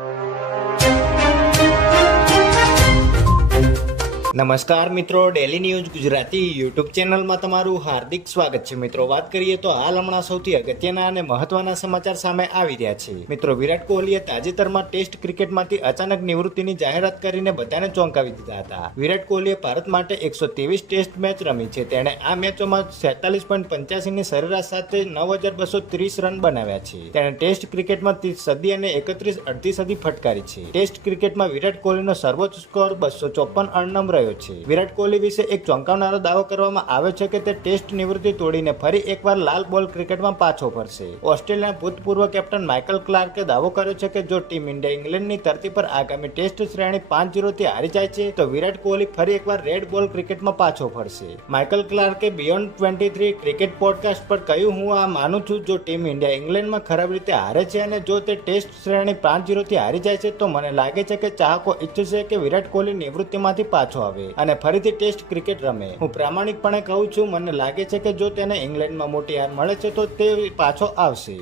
you. નમસ્કાર મિત્રો daily news Gujarati YouTube ચેનલમાં તમારું હાર્દિક સ્વાગત છે. મિત્રો, વાત કરીએ તો હાલ હમણાં સૌથી અગત્યના અને મહત્વના સમાચાર સામે આવી રહ્યા છે. મિત્રો, વિરાટ કોહલીએ તાજેતરમાં ટેસ્ટ ક્રિકેટમાંથી અચાનક નિવૃત્તિની જાહેરાત કરીને બધાને ચોંકાવી દીધા હતા. વિરાટ કોહલીએ ભારત માટે એકસો ત્રેવીસ ટેસ્ટ મેચ રમી છે. તેણે આ મેચોમાં સેતાલીસ પોઈન્ટ પંચ્યાસીની સરેરાશ સાથે નવ હજાર બસો ત્રીસ રન બનાવ્યા છે. તેણે ટેસ્ટ ક્રિકેટમાં ત્રીસ સદી અને એકત્રીસ અડધી સદી ફટકારી છે. ટેસ્ટ ક્રિકેટમાં વિરાટ કોહલીનો સર્વોચ્ચ સ્કોર બસો ચોપન અણનમ રહ્યો છે. વિરાટ કોહલી વિશે એક ચોંકાવનારો દાવો કરવામાં આવે છે કે તે ટેસ્ટ નિવૃત્તિ તોડીને ફરી એકવાર લાલ બોલ ક્રિકેટમાં પાછો ફરશે. ઓસ્ટ્રેલિયાના ભૂતપૂર્વ કેપ્ટન માઇકલ ક્લાર્કે દાવો કર્યો છે કે જો ટીમ ઇન્ડિયા ઇંગ્લેન્ડની ધરતી પર આગામી ટેસ્ટ શ્રેણી પાંચથી હારી જાય છે, તો વિરાટ કોહલી ફરી એકવાર રેડ બોલ ક્રિકેટમાં પાછો ફરશે. Michael ક્લાર્કે beyond twenty three cricket podcast પર કહ્યું, હું આ માનું છું, જો ટીમ ઇન્ડિયા ઇંગ્લેન્ડમાં ખરાબ રીતે હારે છે અને જો તે ટેસ્ટ શ્રેણી પાંચથી હારી જાય છે, તો મને લાગે છે કે ચાહકો ઈચ્છશે કે વિરાટ કોહલી નિવૃત્તિમાંથી પાછો આવે. અને ફરીથી ટેસ્ટ ક્રિકેટ રમે. હું પ્રામાણિકપણે કહું છું, મને લાગે છે કે જો તેને ઇંગ્લેન્ડમાં મોટી હાર મળે છે, તો તે પાછો આવશે.